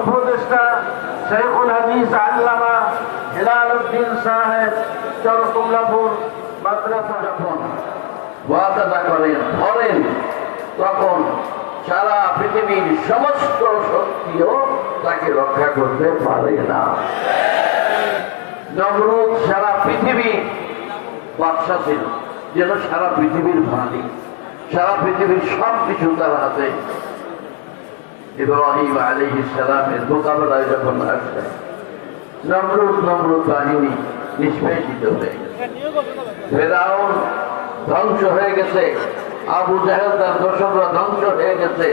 উপদেষ্টা শেখুল হাদিস আল্লামা হেলাল উদ্দিন সাহেব চরকুমলাপুর মাদ্রাসা যখন ওয়াদা করেন ধরেন, তখন সারা পৃথিবীর সমস্ত শক্তিও তাকে রক্ষা করতে পারে না। নমরুদ সারা পৃথিবীর বাদশা ছিল, যেন সারা পৃথিবীর মালিক, সারা পৃথিবীর সব কিছু তার হাতে। ইব্রাহিম আলাইহিস সালামের মোকাবেলায় যখন আসছে নমরুদ বাহিনী নিষ্পেষিত হয়ে গেছে, ফেরাউন ধ্বংস হয়ে গেছে, আবু জাহেল তার দোসররা ধ্বংস হয়ে গেছে,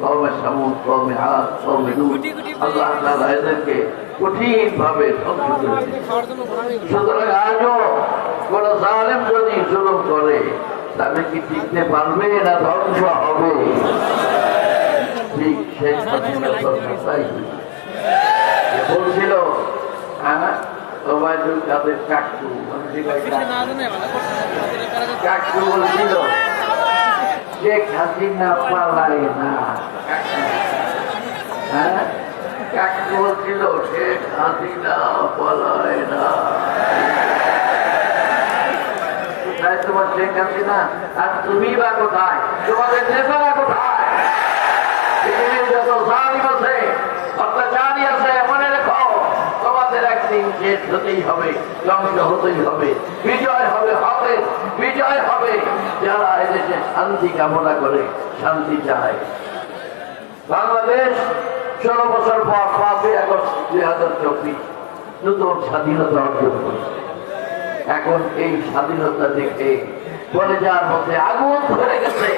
কওমে সামুদ, কওমে আদ, কওমে লূত আল্লাহ তাআলা এদেরকে কঠিন ভাবে ধ্বংস করে দিয়েছেন। সুতরাং আজও কোন জালেম যদি জুলুম করে তাহলে কি টিকতে পারবে না ধ্বংস হবে? ঠিক সেই কথাই বলছিল ওবায়দুল কাদের কাকু বলছিল শেখ হাসিনা পালায় না। কাকু বলছিল শেখ হাসিনা পালায় না। কোথায় তোমার শেখ হাসিনা? আর তুমি বা কোথায়? তোমাদের নেতারা কোথায়? পৃথিবীর যত জালিম আছে, অত্যাচারী আছে, মনে রেখো তোমাদের একদিন শেষ হতেই হবে, ধ্বংস হতেই হবে। বিজয় হবে, বিজয় হবে যারা এদেশে শান্তি কামনা করে, শান্তি চায়। বাংলাদেশ 16 বছর পর 5ই আগস্ট 2024 নতুন স্বাধীনতা অর্জন করেছে। এখন এই স্বাধীনতা দেখে কলেজার মধ্যে আগুন ধরে গেছে,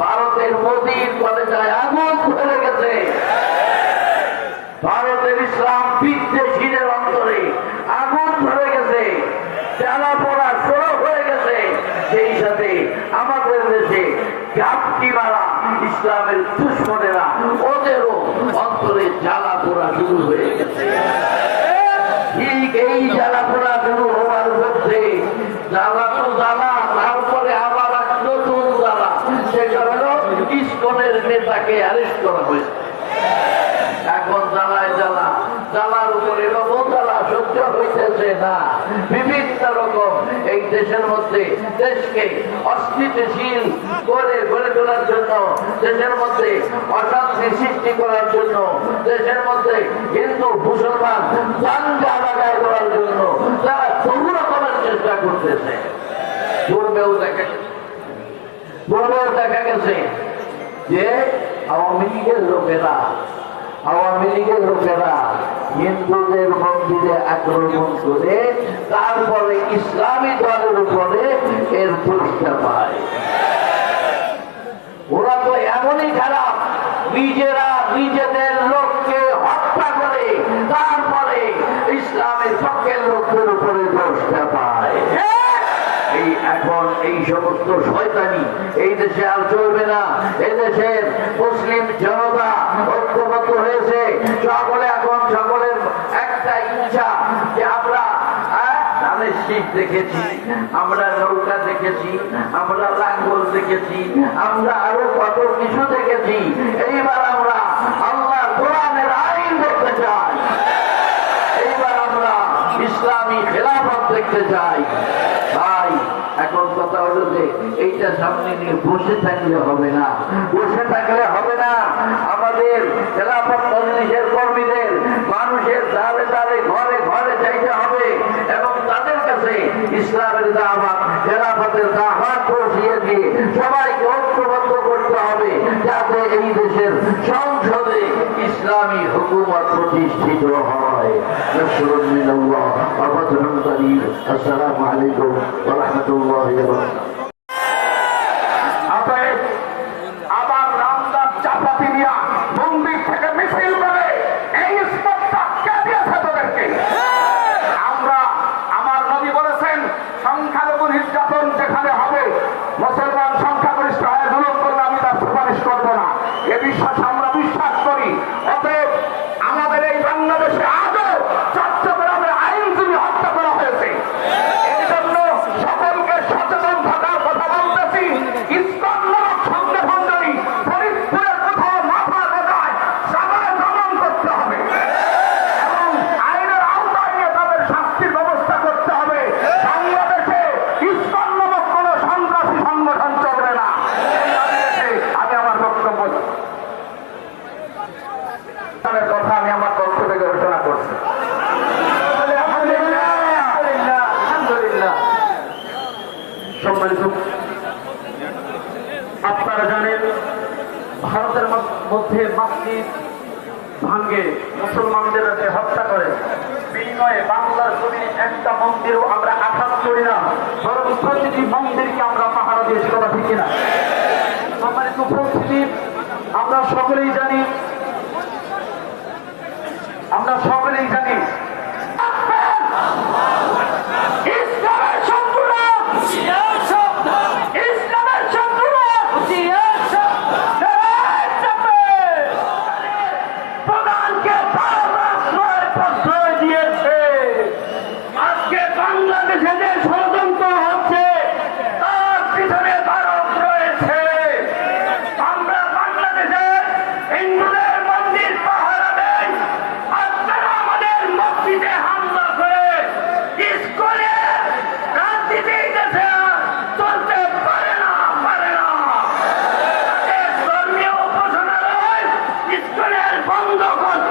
ভারতের মোদীর কলেজায় আগুন ধরে গেছে, ভারতের ইসলাম বিদ্বেষীদের অন্তরে আগুন ধরে গেছে, জ্বালা পোড়া শুরু হয়ে গেছে। সেই সাথে আমাদের দেশে গাপটি মারা ইসলামের দুশ্মনেরা, ওদেরও অন্তরে জ্বালা পোড়া শুরু হয়ে গেছে। ঠিক এই জ্বালা পোড়া শুরু হওয়ার মধ্যে জ্বালা তো জ্বালা, তারপরে আবার এক নতুন জ্বালা, সেটা হলো ইসকনের নেতাকে অ্যারেস্ট করা হয়েছে। এখন জ্বালায় জ্বালা, জ্বালার উপরে লবণ জ্বালা সহ্য হইতেছে না। বিভিন্ন রকম এই দেশের মধ্যে দেশকে অস্থিতিশীল করে গড়ে তোলার জন্য, দেশের মধ্যে অশান্তি সৃষ্টি করার জন্য, দেশের মধ্যে হিন্দু মুসলমান দাঙ্গা লাগায় করার জন্য তারা বহু রকমের চেষ্টা করতেছে। পূর্বেও দেখা গেছে যে আওয়ামী লীগের লোকেরা হিন্দুদের মন্দিরে আক্রমণ করে তারপরে ইসলামী দলের উপরে এর পুরস্কার পায়। ওরা তো এমনই খারাপ, নিজেরা নিজেদের লোককে হত্যা করে তারপরে ইসলামের পক্ষের লোকদের উপরে পুরস্কার পায়। এখন এই সমস্ত শয়তানি এই দেশে আর চলবে না। এই দেশের মুসলিম জনতা ঐক্যবদ্ধ হয়েছে, সকলে এখন সকলের একটা ইচ্ছা যে আমরা ধানের শীষ দেখেছি, আমরা নৌকা দেখেছি, আমরা লাঙ্গল দেখেছি, আমরা আরো কত কিছু দেখেছি। এইবার আমরা আল্লাহর কোরআনের আইন দেখতে চাই, এইবার আমরা ইসলামী খেলাফত দেখতে চাই। ভাই, এখন কথা হলো যে এইটা সামনে নিয়ে বসে থাকলে হবে না, আমাদের খেলাফত মজলিসের কর্মীদের মানুষের দ্বারে দ্বারে ঘরে ঘরে যাইতে হবে এবং তাদের কাছে ইসলামের দাওয়াত, খেলাফতের দাওয়াত পৌঁছিয়ে দিয়ে সবাইকে ঐক্যবদ্ধ করতে হবে, যাতে এই দেশের সংসদে ইসলামী হুকুমত প্রতিষ্ঠিত হয়। আসসালামু আলাইকুম ওয়া রাহমাতুল্লাহি ওয়া বারাকাতুহু। আবার রামদাস চাপাতি দিয়া মন্দির থেকে মিছিল করে এই স্পটটা কে দিয়েছে তোদেরকে? আমার নবী বলেছেন সংখ্যালঘু নির্যাতন যেখানে হবে, মুসলমান সংখ্যাগরিষ্ঠ হয়ে জুলুম করলে আমি তার সুপারিশ করবো না, এ বিশ্বাস আমরা বিশ্বাস করি। অতএব আমাদের এই বাংলাদেশে আজও চট্টগ্রামে আইনজীবী হত্যা করা হয়েছে। এই জন্য সকলকে সচেতন থাকার কথা বলতেছি। ইসকন নামক সংগঠনটি ফরিদপুরের কোথাও মাথা দেখায় তাদের কথা আমি আমার পক্ষ থেকে ঘোষণা করছি। আলহামদুলিল্লাহ। সম্মানিত, আপনারা জানেন ভারতের মধ্যে মসজিদ ভাঙ্গে মুসলমানদের হত্যা করে বিনিময়ে বাংলার জমিনে একটা মন্দিরও আমরা আঘাত করি না, বরং প্রতিটি মন্দিরকে আমরা পাহারা দিয়েছি, কথা ঠিক কিনা? সম্মানিত উপস্থিতি, আমরা সকলেই জানি ইসলামের শত্রুরা, ইসলামের শত্রুরা প্রধানকে প্রশ্রয় দিয়েছে। আজকে বাংলাদেশে যে ষড়যন্ত্র হচ্ছে তার পিছনে ভারত রয়েছে। আমরা বাংলাদেশের হিন্দুদের মন্দির পাহারা দেই, আপনারা আমাদের মসজিদে হামলা করে স্কুলে রাজনীতি দেশে চলতে পারে না। ধর্মীয় উপাসনালয় স্কুলের বন্ধ করতে